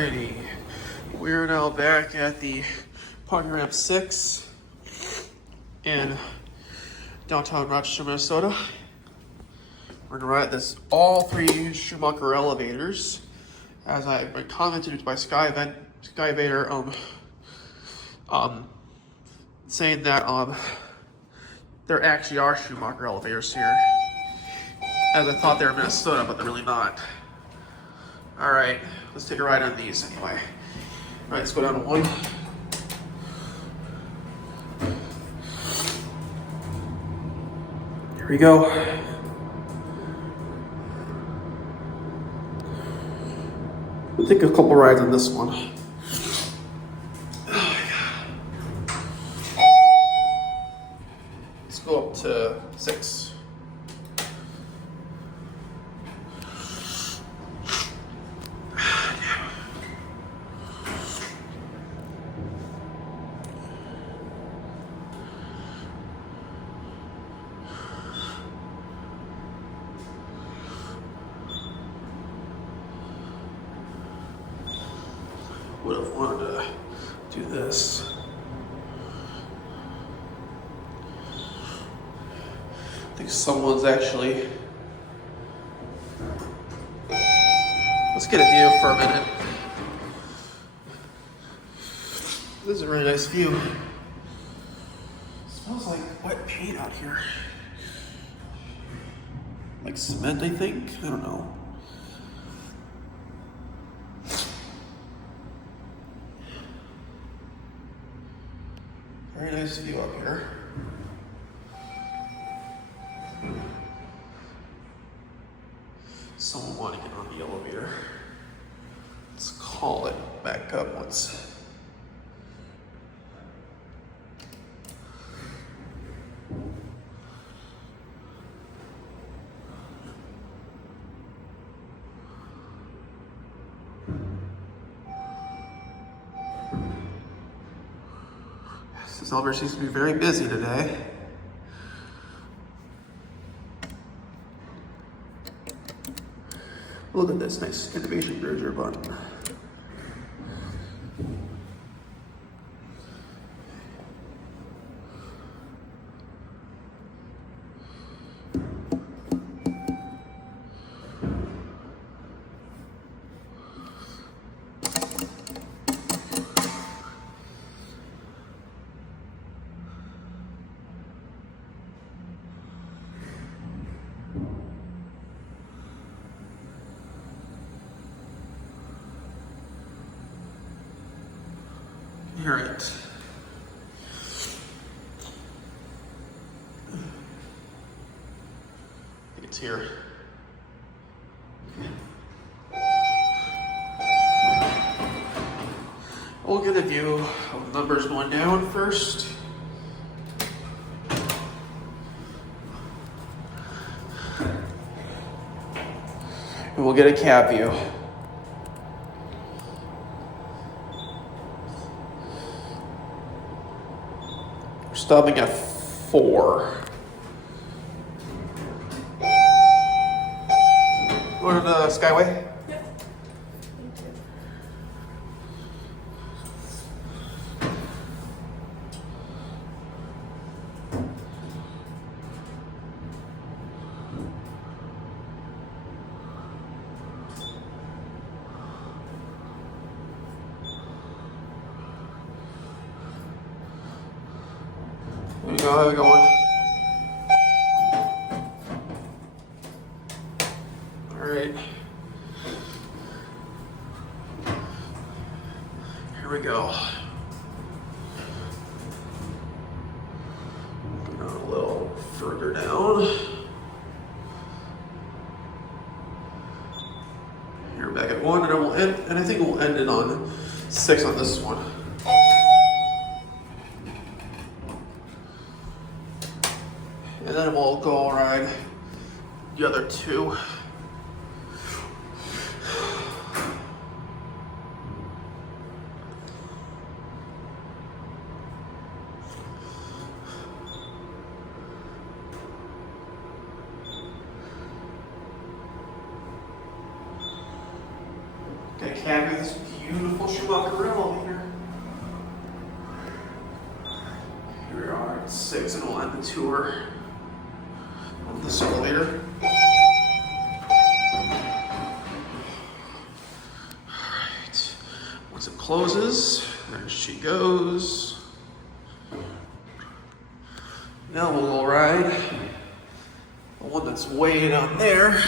Alrighty, we're now back at the parking ramp 6 in downtown Rochester, Minnesota. We're gonna ride this all 3 Schumacher elevators, as I've been commented by Skyvader, saying that there actually are Schumacher elevators here, as I thought they were in Minnesota, but they're really not. All right, let's take a ride on these anyway. All right, let's go down to 1. Here we go. We'll take a couple rides on this one. Let's go up to 6. Would have wanted to do this. I think someone's actually. Let's get a view for a minute. This is a really nice view. It smells like wet paint out here. Like cement, I think. I don't know. Very nice view up here. Someone want to get on the elevator. Let's call it back up once. This elevator seems to be very busy today. Look at this nice innovation merger button. Hear it. I think it's here. We'll get a view of numbers going down first. And we'll get a cab view. We're stopping at 4. Going to the skyway? Yep. There you go, how are we going? Alright. Here we go. Go down a little further down. Here we're back at 1, and then we'll end, and I think we'll end it on 6 on this one. And then we'll go ride the other 2. Okay, can I do this with you? Beautiful Schumacher elevator. Here we are at 6, and we'll end the tour of this elevator. Alright. Once it closes, there she goes. Now we'll go ride the one that's way down there.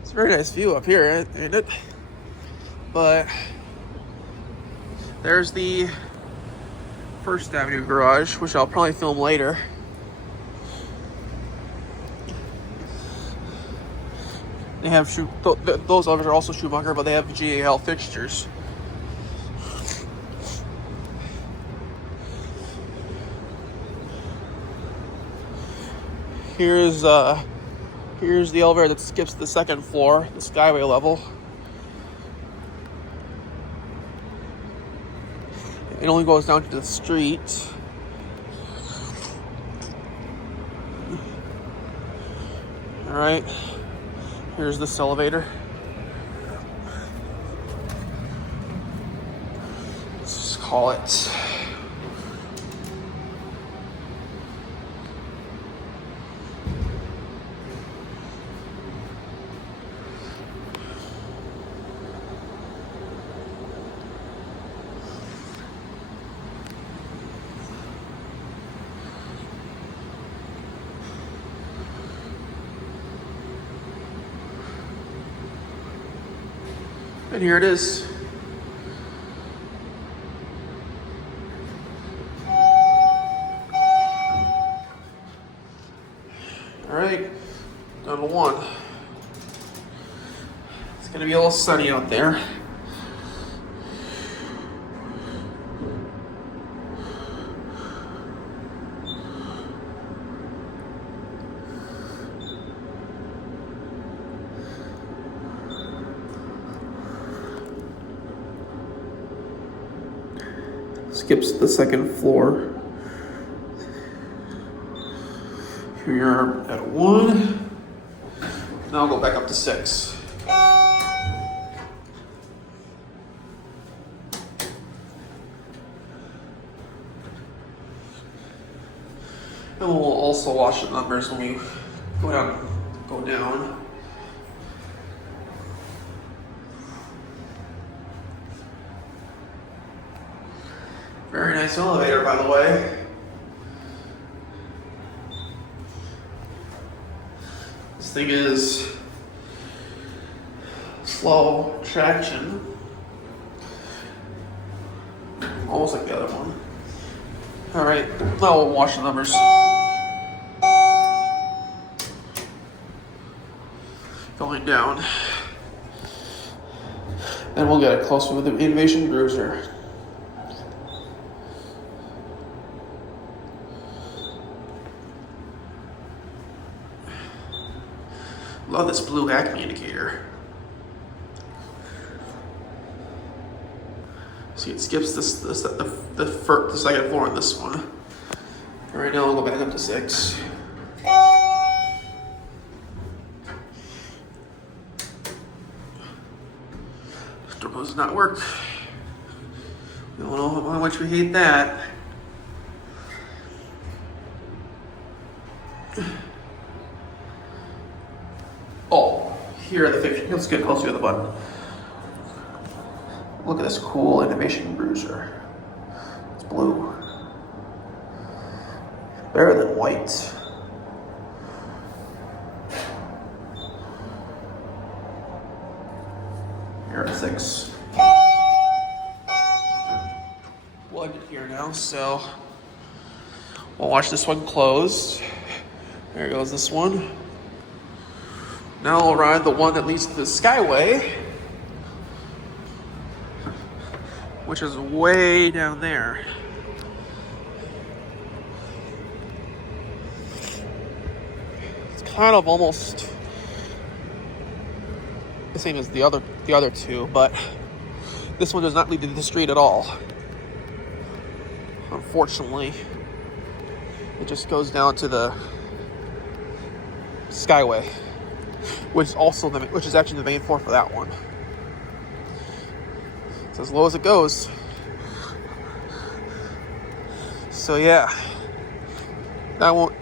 It's a very nice view up here, ain't it? But there's the First Avenue garage, which I'll probably film later. They have those others are also Schumacher, but they have GAL fixtures. Here's the elevator that skips the second floor, the skyway level. It only goes down to the street. All right, here's this elevator. Let's just call it. And here it is. All right, down to 1. It's gonna be a little sunny out there. Skips the second floor. Here you're at 1. Now I'll go back up to 6. And we'll also watch the numbers when we go down. Very nice elevator, by the way. This thing is slow traction, almost like the other one. All right, now we'll watch the numbers. Going down. Then we'll get it closer with the Innovation Cruiser. Love this blue Acme indicator. See, it skips the second floor on this one. All right, now I'll go back up to 6. Door does not work. We don't know how much we hate that. Oh, here are the fixtures. Let's get closer to the button. Look at this cool Innovation Cruiser. It's blue. Better than white. Here at 6. Plugged it here now, so we'll watch this one close. There goes this one. Now I'll ride the one that leads to the skyway, which is way down there. It's kind of almost the same as the other two, but this one does not lead to the street at all. Unfortunately, it just goes down to the skyway. which is actually the main floor for that one. It's as low as it goes. So yeah, that won't.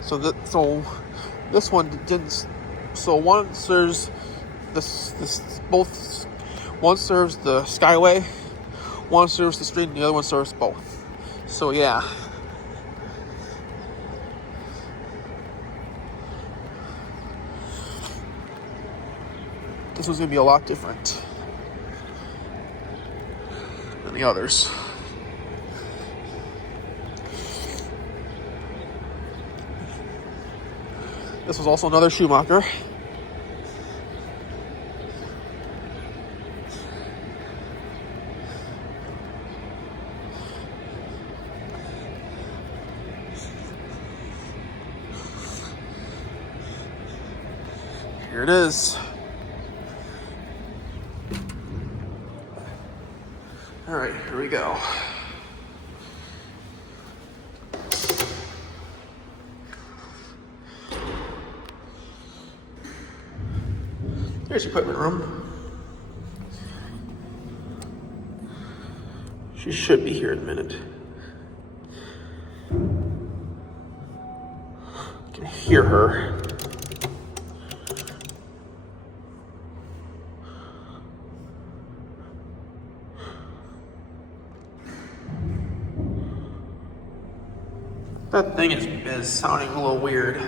So this one didn't. So one serves both. One serves the skyway, one serves the street, and the other one serves both. So yeah. This was going to be a lot different than the others. This was also another Schumacher. Here it is. All right, here we go. Here's your equipment room. She should be here in a minute. I can hear her. That thing is sounding a little weird.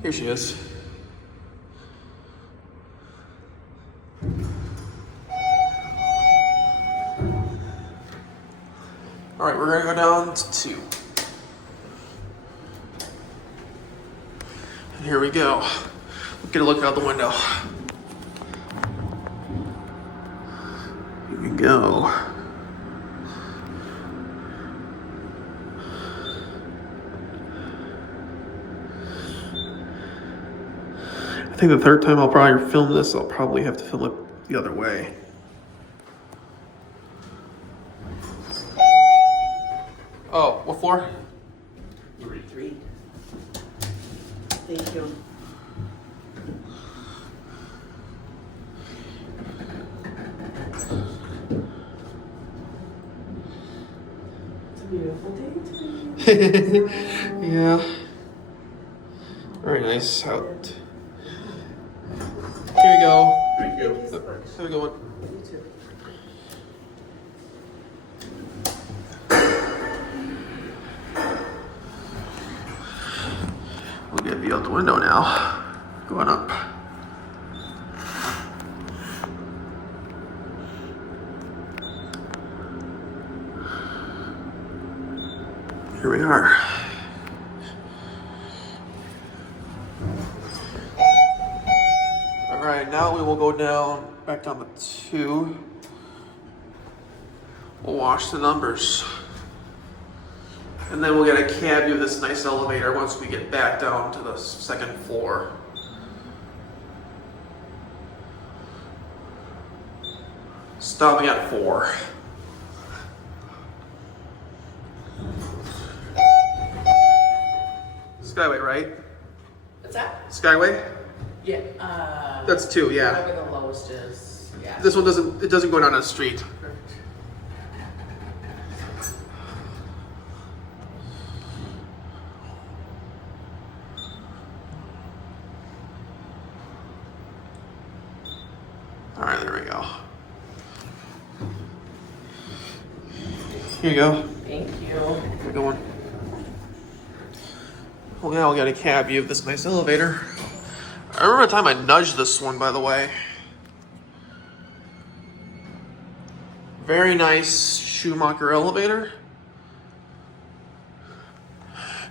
Here she is. All right, we're gonna go down to 2. And here we go. We'll get a look out the window. Here we go. I think the third time I'll probably film this, I'll probably have to film it the other way. Oh, what floor? 3. Thank you. It's a beautiful day today. Yeah. Very nice out. Here we go. Thank you. Have a good one. You too. We'll get a view out the window now. Going up. Here we are. All right, now we will go back down to 2. We'll wash the numbers. And then we'll get a cab view of this nice elevator once we get back down to the 2nd floor. Stopping at 4. Skyway, right? What's that? Skyway? Yeah. That's 2, yeah. Whatever the lowest is. Yeah. This one doesn't go down a street. Perfect. All right, there we go. Here you go. Thank you. We're going. Well, now we got a cab view of this nice elevator. I remember the time I nudged this one, by the way. Very nice Schumacher elevator.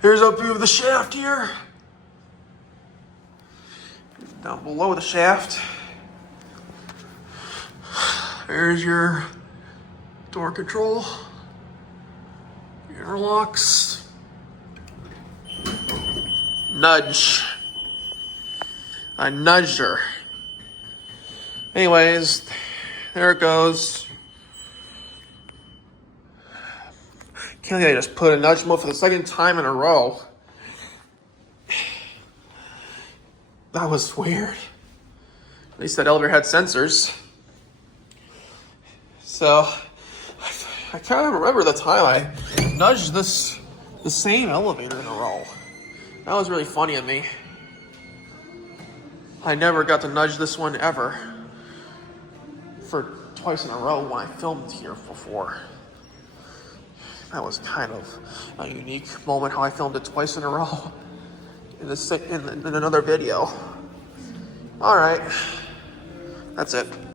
Here's a view of the shaft here. Down below the shaft. There's your door control. Your interlocks. Nudge. I nudged her. Anyways, there it goes. Can't believe I just put a nudge mode for the second time in a row. That was weird. At least that elevator had sensors. So, I kind of remember the time I nudged the same elevator in a row. That was really funny of me. I never got to nudge this one ever for twice in a row when I filmed here before. That was kind of a unique moment how I filmed it twice in a row in another video. All right, that's it.